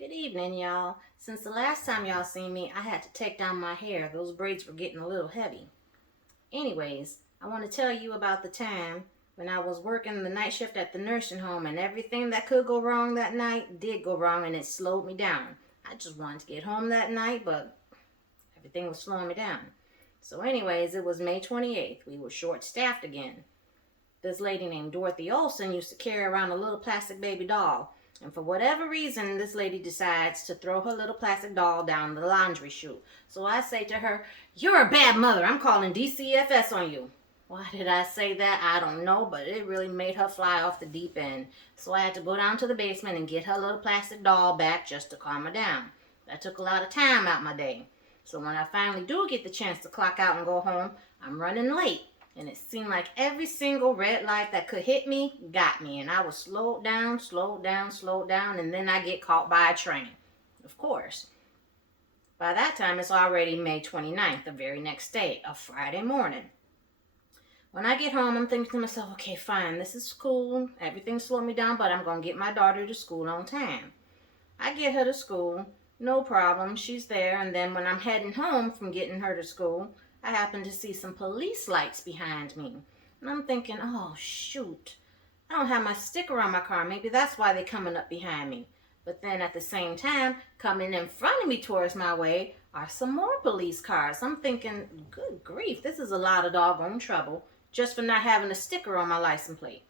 Good evening, y'all. Since the last time y'all seen me, I had to take down my hair. Those braids were getting a little heavy. Anyways, I want to tell you about the time when I was working the night shift at the nursing home and everything that could go wrong that night did go wrong and it slowed me down. I just wanted to get home that night, but everything was slowing me down. So anyways, it was May 28th. We were short-staffed again. This lady named Dorothy Olson used to carry around a little plastic baby doll. And for whatever reason, this lady decides to throw her little plastic doll down the laundry chute. So I say to her, "You're a bad mother. I'm calling DCFS on you." Why did I say that? I don't know, but it really made her fly off the deep end. So I had to go down to the basement and get her little plastic doll back just to calm her down. That took a lot of time out my day. So when I finally do get the chance to clock out and go home, I'm running late. And it seemed like every single red light that could hit me got me. And I was slowed down, and then I get caught by a train. Of course. By that time, it's already May 29th, the very next day, a Friday morning. When I get home, I'm thinking to myself, okay, fine, this is cool. Everything slowed me down, but I'm going to get my daughter to school on time. I get her to school, no problem, she's there. And then when I'm heading home from getting her to school, I happen to see some police lights behind me. And I'm thinking, oh, shoot. I don't have my sticker on my car. Maybe that's why they're coming up behind me. But then at the same time, coming in front of me towards my way are some more police cars. I'm thinking, good grief, this is a lot of doggone trouble just for not having a sticker on my license plate.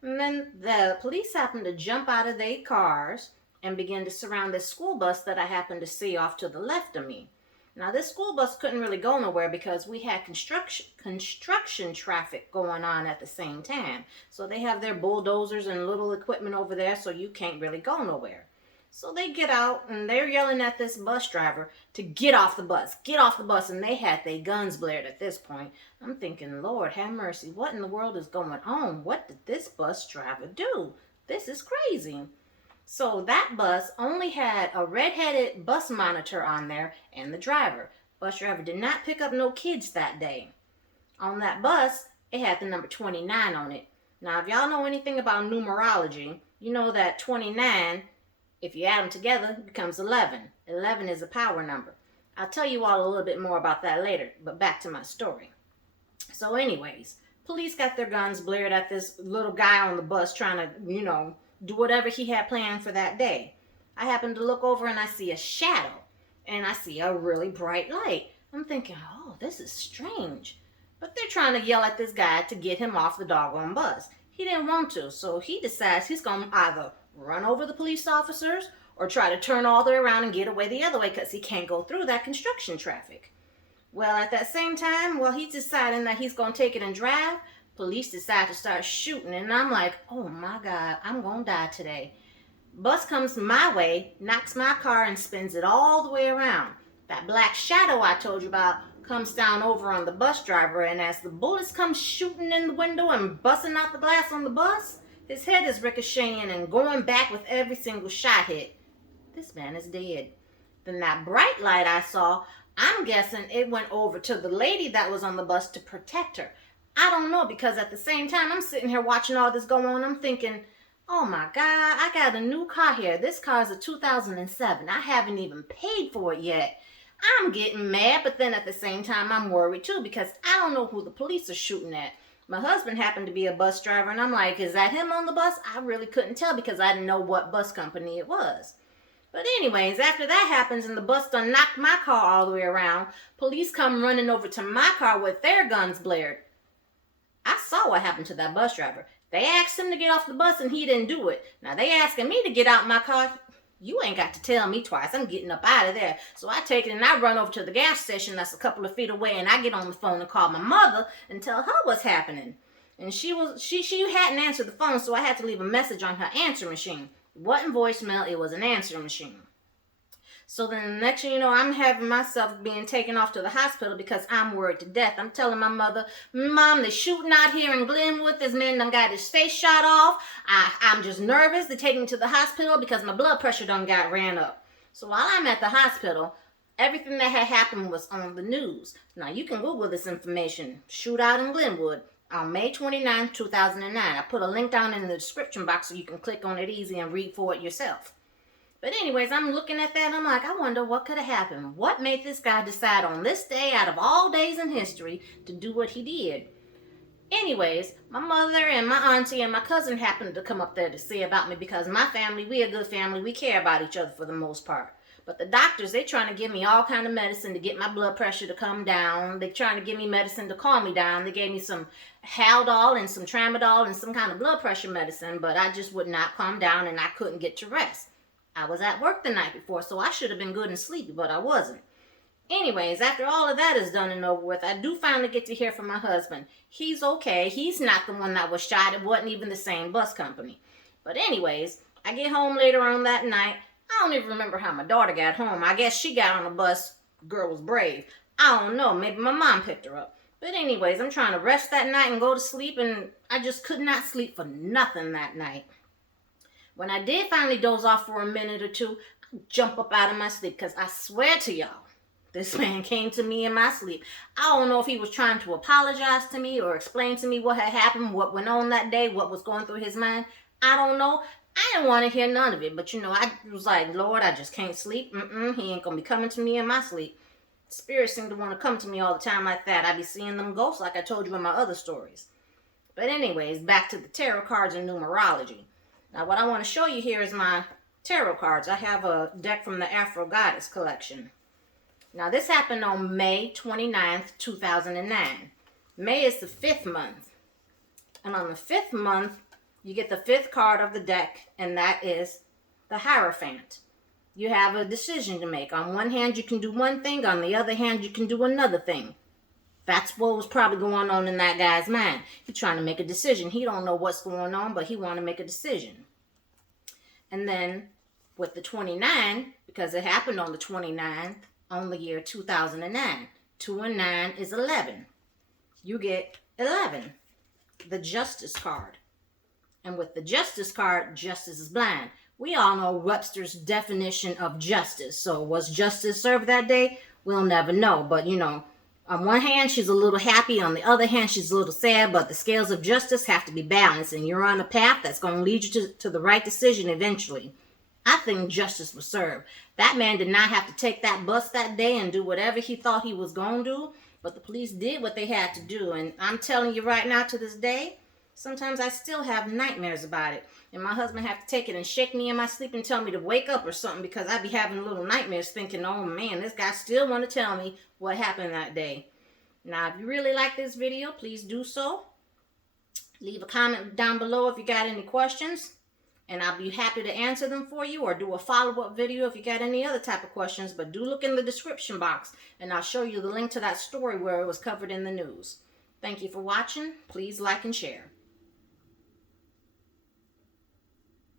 And then the police happen to jump out of their cars and begin to surround this school bus that I happen to see off to the left of me. Now, this school bus couldn't really go nowhere because we had construction traffic going on at the same time. So they have their bulldozers and little equipment over there, so you can't really go nowhere. So they get out, and they're yelling at this bus driver to get off the bus, and they had their guns blared at this point. I'm thinking, Lord have mercy, what in the world is going on? What did this bus driver do? This is crazy. So that bus only had a red-headed bus monitor on there and the driver. Bus driver did not pick up no kids that day. On that bus, it had the number 29 on it. Now, if y'all know anything about numerology, you know that 29, if you add them together, becomes 11. 11 is a power number. I'll tell you all a little bit more about that later, but back to my story. So anyways, police got their guns blared at this little guy on the bus trying to, do whatever he had planned for that day. I happen to look over and I see a shadow, and I see a really bright light. I'm thinking, oh, this is strange. But they're trying to yell at this guy to get him off the doggone bus. He didn't want to, so he decides he's going to either run over the police officers or try to turn all the way around and get away the other way because he can't go through that construction traffic. Well, at that same time, while he's deciding that he's going to take it and drive, police decide to start shooting, and I'm like, oh my God, I'm going to die today. Bus comes my way, knocks my car, and spins it all the way around. That black shadow I told you about comes down over on the bus driver, and as the bullets come shooting in the window and busting out the glass on the bus, his head is ricocheting and going back with every single shot hit. This man is dead. Then that bright light I saw, I'm guessing it went over to the lady that was on the bus to protect her. I don't know, because at the same time, I'm sitting here watching all this go on. I'm thinking, oh my God, I got a new car here. This car is a 2007. I haven't even paid for it yet. I'm getting mad, but then at the same time, I'm worried too, because I don't know who the police are shooting at. My husband happened to be a bus driver, and I'm like, is that him on the bus? I really couldn't tell because I didn't know what bus company it was. But anyways, after that happens and the bus done knocked my car all the way around, police come running over to my car with their guns blared. I saw what happened to that bus driver. They asked him to get off the bus and he didn't do it. Now they asking me to get out my car. You ain't got to tell me twice. I'm getting up out of there. So I take it and I run over to the gas station that's a couple of feet away, and I get on the phone and call my mother and tell her what's happening. And she hadn't answered the phone, so I had to leave a message on her answer machine. It wasn't voicemail, it was an answer machine. So then the next thing you know, I'm having myself being taken off to the hospital because I'm worried to death. I'm telling my mother, Mom, they're shooting out here in Glenwood. This man done got his face shot off. I'm just nervous. They're taking me to the hospital because my blood pressure done got ran up. So while I'm at the hospital, everything that had happened was on the news. Now you can Google this information. Shootout in Glenwood on May 29, 2009. I put a link down in the description box so you can click on it easy and read for it yourself. But anyways, I'm looking at that and I'm like, I wonder what could have happened. What made this guy decide on this day out of all days in history to do what he did? Anyways, my mother and my auntie and my cousin happened to come up there to see about me because my family, we a good family. We care about each other for the most part. But the doctors, they trying to give me all kind of medicine to get my blood pressure to come down. They trying to give me medicine to calm me down. They gave me some Haldol and some Tramadol and some kind of blood pressure medicine, but I just would not calm down and I couldn't get to rest. I was at work the night before, so I should have been good and sleepy, but I wasn't. Anyways, after all of that is done and over with, I do finally get to hear from my husband. He's okay. He's not the one that was shot. It wasn't even the same bus company. But anyways, I get home later on that night. I don't even remember how my daughter got home. I guess she got on the bus. Girl was brave. I don't know. Maybe my mom picked her up. But anyways, I'm trying to rest that night and go to sleep, and I just could not sleep for nothing that night. When I did finally doze off for a minute or two, I jump up out of my sleep because I swear to y'all, this man came to me in my sleep. I don't know if he was trying to apologize to me or explain to me what had happened, what went on that day, what was going through his mind. I don't know. I didn't want to hear none of it, but I was like, Lord, I just can't sleep. He ain't gonna be coming to me in my sleep. Spirits seem to want to come to me all the time like that. I be seeing them ghosts like I told you in my other stories. But anyways, back to the tarot cards and numerology. Now what I want to show you here is my tarot cards. I have a deck from the Afro Goddess collection. Now this happened on May 29th, 2009. May is the 5th month. And on the 5th month, you get the 5th card of the deck, and that is the Hierophant. You have a decision to make. On one hand, you can do one thing. On the other hand, you can do another thing. That's what was probably going on in that guy's mind. He's trying to make a decision. He don't know what's going on, but he want to make a decision. And then with the 29, because it happened on the 29th, on the year 2009. 2 and 9 is 11. You get 11, the Justice card. And with the Justice card, justice is blind. We all know Webster's definition of justice. So was justice served that day? We'll never know. But, on one hand, she's a little happy. On the other hand, she's a little sad. But the scales of justice have to be balanced. And you're on a path that's going to lead you to the right decision eventually. I think justice was served. That man did not have to take that bus that day and do whatever he thought he was going to do. But the police did what they had to do. And I'm telling you right now, to this day, sometimes I still have nightmares about it. And my husband have to take it and shake me in my sleep and tell me to wake up or something, because I be having little nightmares thinking, oh man, this guy still want to tell me what happened that day. Now, if you really like this video, please do so. Leave a comment down below if you got any questions, and I'll be happy to answer them for you, or do a follow-up video if you got any other type of questions. But do look in the description box, and I'll show you the link to that story where it was covered in the news. Thank you for watching. Please like and share.